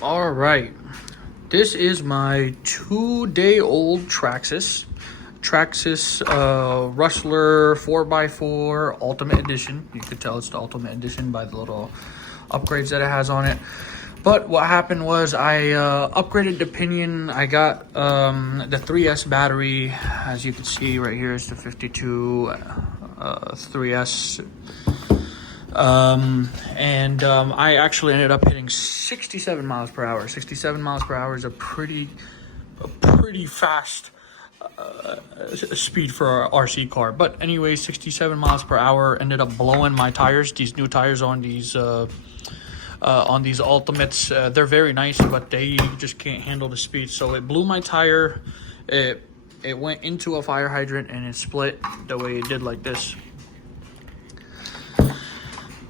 All right, this is my 2-day-old Traxxas Rustler 4x4 Ultimate Edition. You could tell it's the Ultimate Edition by the little upgrades that it has on it. But what happened was I upgraded the pinion. I got the 3S battery. As you can see right here is the 52 3S. I actually ended up hitting 67 miles per hour. 67 miles per hour is a pretty fast speed for an RC car. But anyway, 67 miles per hour ended up blowing my tires. These new tires on these Ultimates, they're very nice, but they just can't handle the speed. So it blew my tire. It went into a fire hydrant and it split the way it did, like this.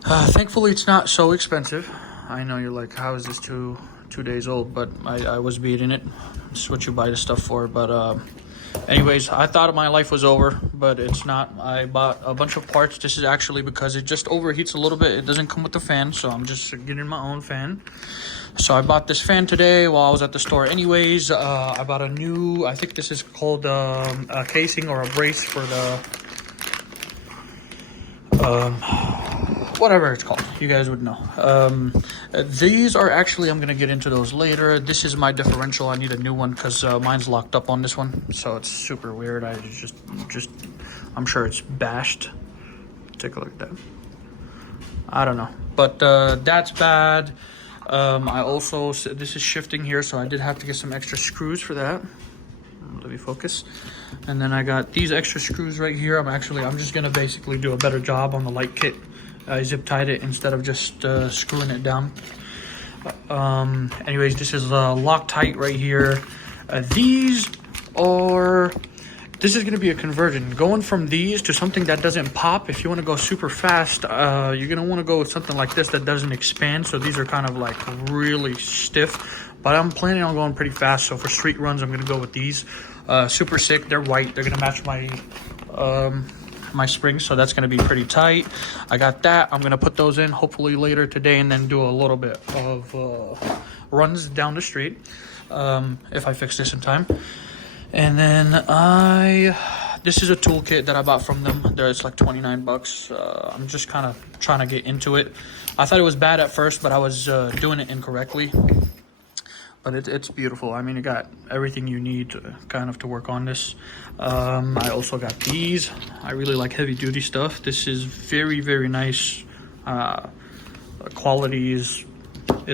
Thankfully, it's not so expensive. I know you're like, how is this two days old? But I was beating it. It's what you buy the stuff for. But anyways, I thought my life was over, but it's not. I bought a bunch of parts. This is actually because it just overheats a little bit. It doesn't come with the fan, so I'm just getting my own fan. So I bought this fan today while I was at the store. Anyways, I bought a new, I think this is called a casing or a brace for the whatever it's called, you guys would know. These are actually, I'm gonna get into those later. This is my differential. I need a new one because mine's locked up on this one, so it's super weird. I just I'm sure it's bashed. Take a look at that. I don't know, but that's bad. I also, this is shifting here, so I did have to get some extra screws for that. Let me focus. And then I got these extra screws right here. I'm just gonna basically do a better job on the light kit. I zip tied it instead of just screwing it down. Anyways, this is Loctite right here. This is going to be a conversion. Going from these to something that doesn't pop, if you want to go super fast, you're going to want to go with something like this that doesn't expand. So these are kind of like really stiff, but I'm planning on going pretty fast. So for street runs, I'm going to go with these. Super sick. They're white. They're going to match my springs, so that's going to be pretty tight. I got that. I'm going to put those in hopefully later today and then do a little bit of runs down the street if I fix this in time. And then this is a toolkit that I bought from them. It's like 29 bucks. I'm just kind of trying to get into it. I thought it was bad at first, but I was doing it incorrectly. But it's beautiful. I mean, you got everything you need kind of to work on this. I also got these. I really like heavy duty stuff. This is very, very nice. Quality is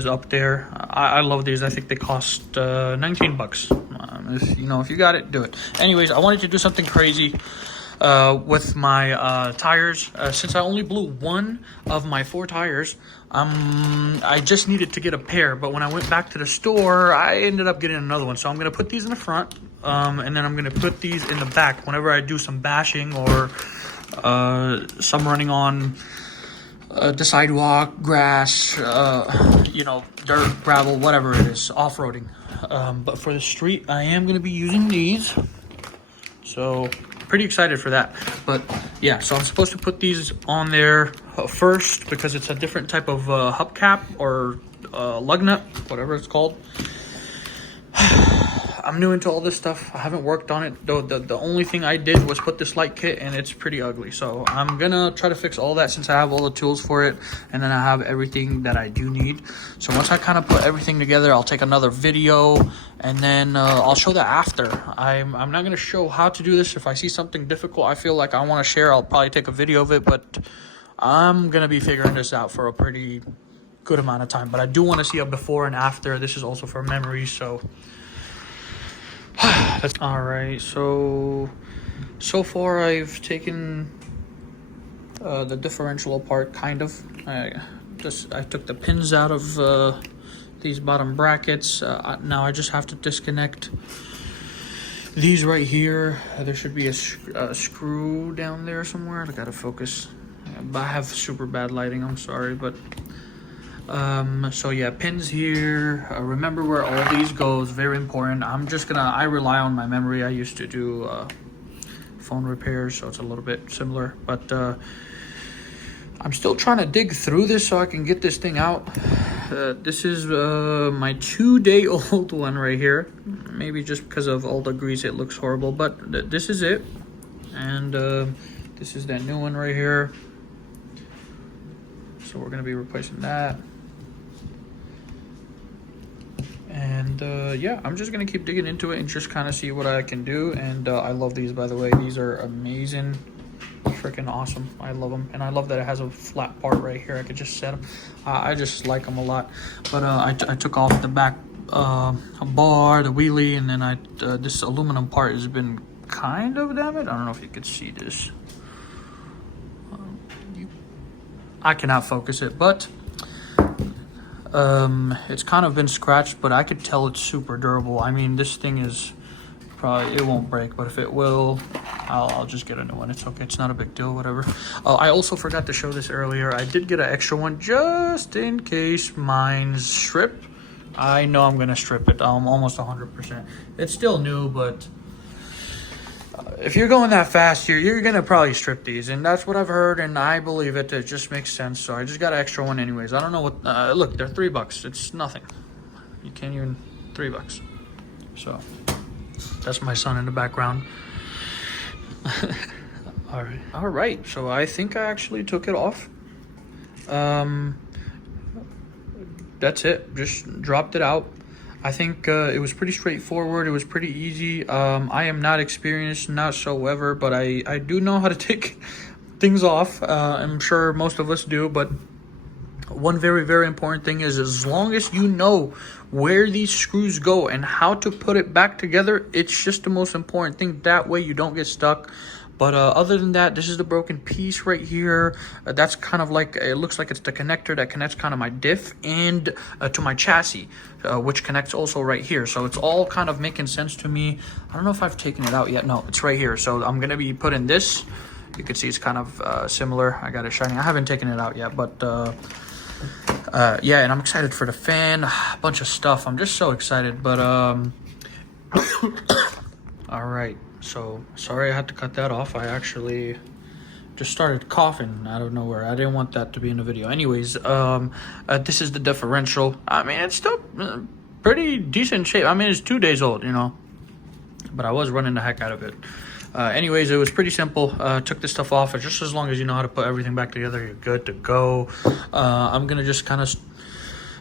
up there. I love these. I think they cost 19 bucks. If you got it, do it. Anyways, I wanted to do something crazy with my tires. Since I only blew one of my 4 tires, I just needed to get a pair, but when I went back to the store, I ended up getting another one. So I'm going to put these in the front, and then I'm going to put these in the back whenever I do some bashing or some running on the sidewalk, grass, dirt, gravel, whatever it is, off-roading. But for the street, I am going to be using these. So pretty excited for that. But yeah, so I'm supposed to put these on there first because it's a different type of hubcap or lug nut, whatever it's called. I'm new into all this stuff. I haven't worked on it though. The only thing I did was put this light kit, and it's pretty ugly. So I'm gonna try to fix all that since I have all the tools for it, and then I have everything that I do need. So once I kind of put everything together, I'll take another video, and then I'll show that after. I'm not gonna show how to do this. If I see something difficult I feel like I want to share, I'll probably take a video of it. But I'm gonna be figuring this out for a pretty good amount of time. But I do want to see a before and after. This is also for memories, so. All right, so far I've taken the differential apart, kind of. I took the pins out of these bottom brackets. Now I just have to disconnect these right here. There should be a screw down there somewhere. I gotta focus. I have super bad lighting, I'm sorry, but so yeah, pins here. Remember where all these goes, very important. I rely on my memory. I used to do phone repairs, so it's a little bit similar, but I'm still trying to dig through this so I can get this thing out. this is my 2-day-old one right here. Maybe just because of all the grease it looks horrible, but this is it. And this is that new one right here. So we're gonna be replacing that. And yeah, I'm just gonna keep digging into it and just kind of see what I can do. And I love these, by the way. These are amazing, freaking awesome. I love them, and I love that it has a flat part right here. I could just set them. I just like them a lot. But I took off the back bar, the wheelie, and then this aluminum part has been kind of damaged. I don't know if you could see this. I cannot focus it, but it's kind of been scratched, but I could tell it's super durable. I mean, this thing is probably, it won't break, but if it will, I'll just get a new one. It's okay, it's not a big deal, whatever. I also forgot to show this earlier. I did get an extra one just in case mine's stripped. I know I'm gonna strip it. I'm almost 100%. It's still new, but if you're going that fast, you're gonna probably strip these, and that's what I've heard, and I believe it. It just makes sense. So I just got an extra one anyways. I don't know what, look, they're $3. It's nothing. You can't even, $3. So that's my son in the background. all right, so I think I actually took it off. That's it, just dropped it out. I think it was pretty straightforward. It was pretty easy. I am not experienced whatsoever, but I do know how to take things off. I'm sure most of us do, but one very, very important thing is, as long as you know where these screws go and how to put it back together, it's just the most important thing. That way you don't get stuck. But other than that, this is the broken piece right here. That's kind of like, it looks like it's the connector that connects kind of my diff and to my chassis, which connects also right here. So it's all kind of making sense to me. I don't know if I've taken it out yet. No, it's right here. So I'm going to be putting this. You can see it's kind of similar. I got it shining. I haven't taken it out yet, but yeah, and I'm excited for the fan. A bunch of stuff. I'm just so excited, but all right. So sorry I had to cut that off. I actually just started coughing out of nowhere. I didn't want that to be in the video. Anyways, this is the differential. I mean, it's still pretty decent shape. I mean, it's 2 days old, you know, but I was running the heck out of it. Anyways, it was pretty simple. Took this stuff off. Just as long as you know how to put everything back together, you're good to go. I'm gonna just kind of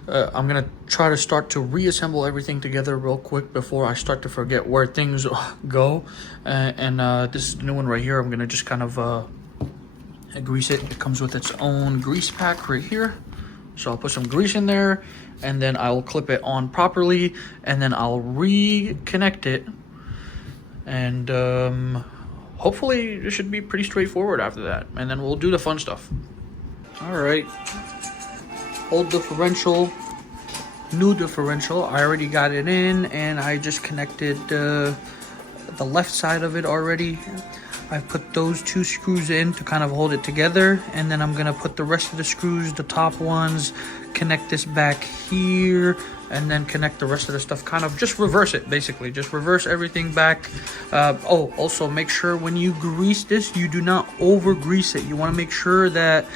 I'm gonna try to start to reassemble everything together real quick before I start to forget where things go. And this is the new one right here. I'm gonna just kind of grease it. It comes with its own grease pack right here. So I'll put some grease in there, and then I'll clip it on properly, and then I'll reconnect it. And hopefully it should be pretty straightforward after that. And then we'll do the fun stuff. All right. Old differential, new differential. I already got it in, and I just connected the left side of it already. I've put those 2 screws in to kind of hold it together, and then I'm gonna put the rest of the screws, the top ones, connect this back here, and then connect the rest of the stuff, kind of just reverse it, basically. Just reverse everything back. Oh, also make sure when you grease this, you do not over grease it. You wanna make sure that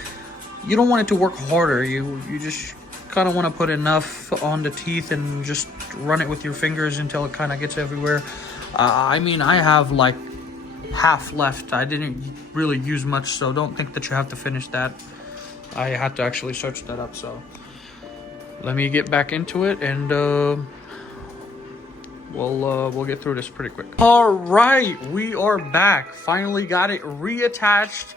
you don't want it to work harder. You just kind of want to put enough on the teeth and just run it with your fingers until it kind of gets everywhere. I mean, I have like half left. I didn't really use much, so don't think that you have to finish that. I had to actually search that up, so let me get back into it, and we'll get through this pretty quick. All right, we are back. Finally got it reattached.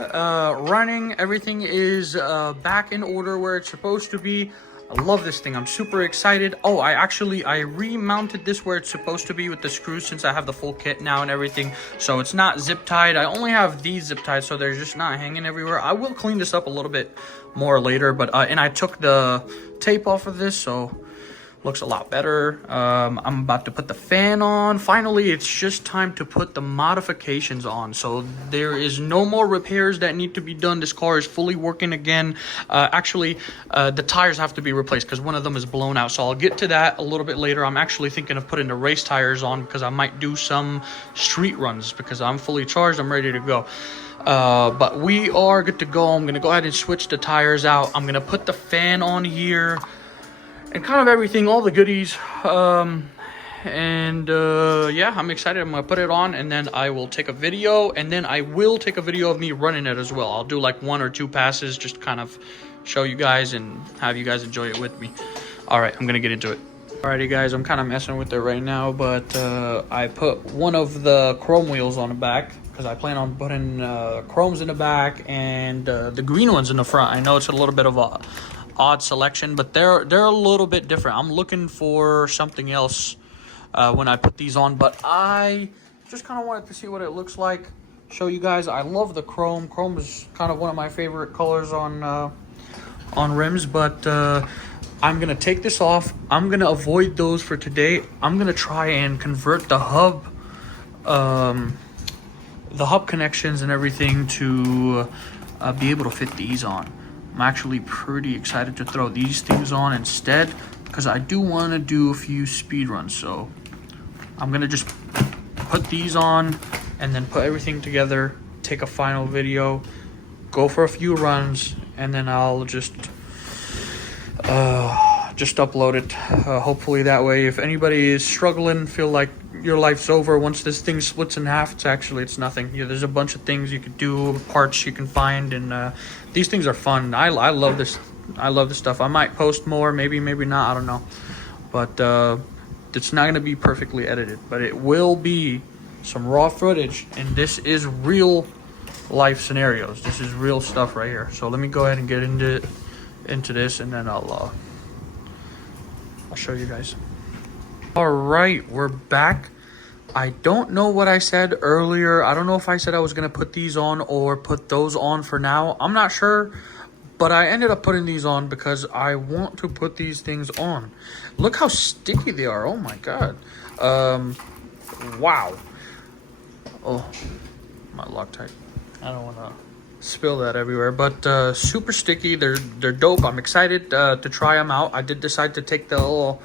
Running, everything is back in order where it's supposed to be. I love this thing. I'm super excited. Oh, I remounted this where it's supposed to be with the screws, since I have the full kit now and everything. So it's not zip tied. I only have these zip tied, so they're just not hanging everywhere. I will clean this up a little bit more later, but and I took the tape off of this, so looks a lot better. I'm about to put the fan on. Finally, it's just time to put the modifications on. So there is no more repairs that need to be done. This car is fully working again. Actually, the tires have to be replaced because one of them is blown out. So I'll get to that a little bit later. I'm actually thinking of putting the race tires on because I might do some street runs because I'm fully charged. I'm ready to go. But we are good to go. I'm going to go ahead and switch the tires out. I'm going to put the fan on here. and kind of everything, all the goodies. Yeah, I'm excited. I'm gonna put it on, and then I will take a video, and then I will take a video of me running it as well. I'll do like 1 or 2 passes, just kind of show you guys and have you guys enjoy it with me. All right, I'm gonna get into it. Alrighty guys, I'm kind of messing with it right now, but I put one of the chrome wheels on the back because I plan on putting chromes in the back and the green ones in the front. I know it's a little bit of a odd selection, but they're a little bit different. I'm looking for something else when I put these on, but I just kind of wanted to see what it looks like, show you guys. I love the chrome. Chrome is kind of one of my favorite colors on rims, but I'm gonna take this off. I'm gonna avoid those for today. I'm gonna try and convert the hub connections and everything to be able to fit these on. I'm actually pretty excited to throw these things on instead because I do want to do a few speed runs. So I'm gonna just put these on and then put everything together, take a final video, go for a few runs, and then I'll just upload it. Hopefully that way, if anybody is struggling, feel like your life's over once this thing splits in half, it's nothing. Yeah, there's a bunch of things you could do, parts you can find, and these things are fun. I love this. I love this stuff. I might post more, maybe not, I don't know, but it's not going to be perfectly edited, but it will be some raw footage, and this is real life scenarios. This is real stuff right here. So let me go ahead and get into this, and then I'll show you guys. All right, we're back. I don't know what I said earlier. I don't know if I said I was gonna put these on or put those on for now. I'm not sure, but I ended up putting these on because I want to put these things on. Look how sticky they are. Oh my God. Wow. Oh, my Loctite. I don't want to spill that everywhere, but super sticky. They're dope. I'm excited to try them out. I did decide to take the little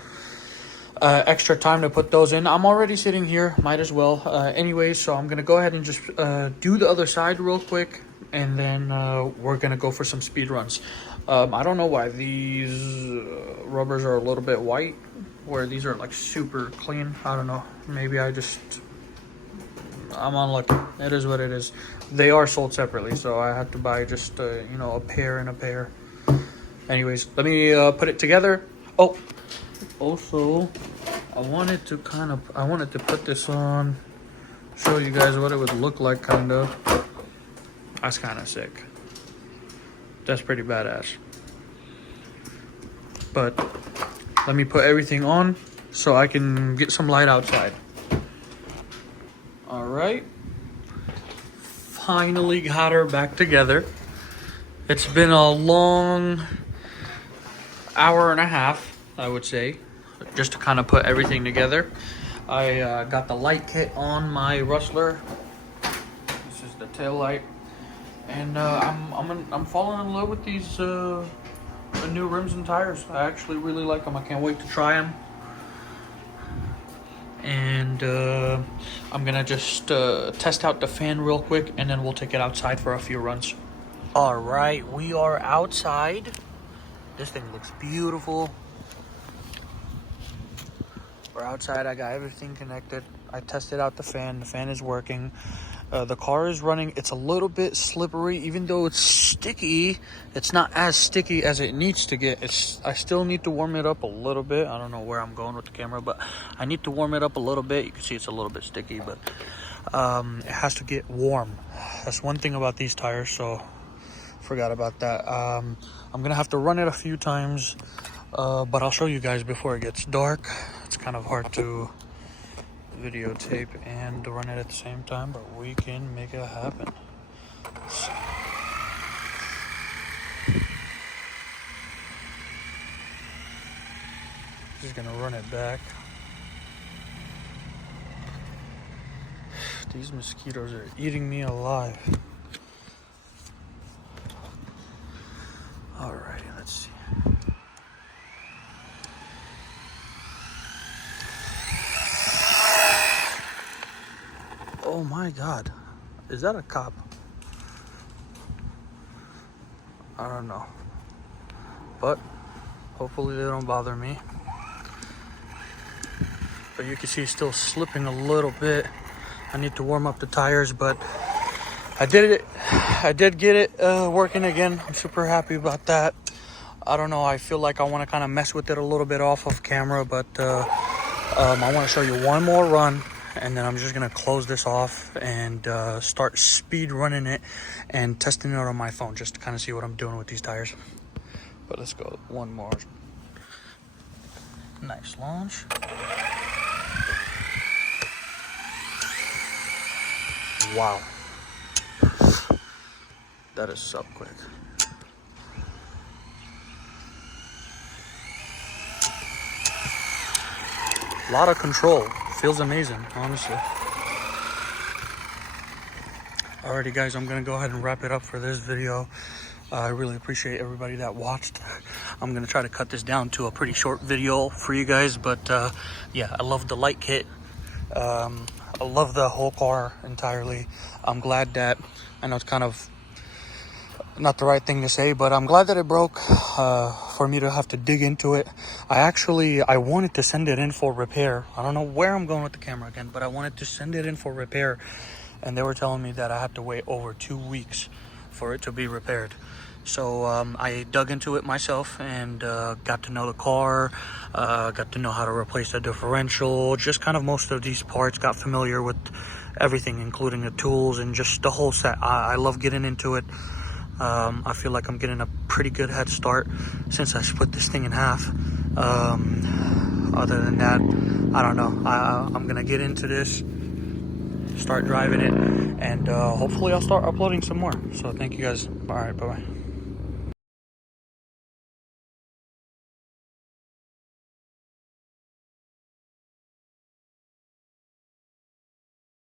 extra time to put those in. I'm already sitting here, might as well. Anyways, so I'm gonna go ahead and just do the other side real quick, and then we're gonna go for some speed runs. I don't know why these rubbers are a little bit white, where these are like super clean. I don't know, maybe I'm unlucky. It is what it is. They are sold separately, so I had to buy just you know, a pair and a pair. Anyways, let me put it together. Oh, also I wanted to put this on, show you guys what it would look like, kind of. That's kind of sick. That's pretty badass. But let me put everything on so I can get some light outside. All right, finally got her back together. It's been a long hour and a half, I would say, just to kind of put everything together. I got the light kit on my Rustler. This is the tail light, and I'm falling in love with these the new rims and tires. I actually really like them. I can't wait to try them. And I'm gonna just test out the fan real quick, and then we'll take it outside for a few runs. All right, we are outside. This thing looks beautiful. We're outside. I got everything connected. I tested out the fan. The fan is working. The car is running. It's a little bit slippery, even though it's sticky. It's not as sticky as it needs to get. I still need to warm it up a little bit. I don't know where I'm going with the camera, but I need to warm it up a little bit. You can see it's a little bit sticky, but it has to get warm. That's one thing about these tires, so forgot about that. I'm gonna have to run it a few times, but I'll show you guys before it gets dark. It's kind of hard to videotape and run it at the same time, but we can make it happen. So. Just gonna run it back. These mosquitoes are eating me alive. Alrighty, let's see. Oh my God, is that a cop? I don't know, but Hopefully they don't bother me. But you can see it's still slipping a little bit. I need to warm up the tires, but I did it. I did get it working again. I'm super happy about that. I don't know. I feel like I want to kind of mess with it a little bit off of camera, but I want to show you one more run, and then I'm just going to close this off and start speed running it and testing it on my phone just to kind of see what I'm doing with these tires. But let's go one more. Nice launch. Wow. That is so quick. A lot of control. Feels amazing, honestly. Alrighty guys, I'm gonna go ahead and wrap it up for this video. I really appreciate everybody that watched. I'm gonna try to cut this down to a pretty short video for you guys, but yeah, I love the light kit. I love the whole car entirely. I'm glad that, I know it's kind of not the right thing to say, but I'm glad that it broke for me to have to dig into it. I wanted to send it in for repair. I don't know where I'm going with the camera again, but I wanted to send it in for repair, and they were telling me that I had to wait over 2 weeks for it to be repaired. So I dug into it myself and got to know the car, got to know how to replace the differential, just kind of most of these parts, got familiar with everything, including the tools and just the whole set. I love getting into it. I feel like I'm getting a pretty good head start since I split this thing in half. Other than that, I don't know. I'm gonna get into this, start driving it, and hopefully I'll start uploading some more. So thank you guys. All right, bye-bye.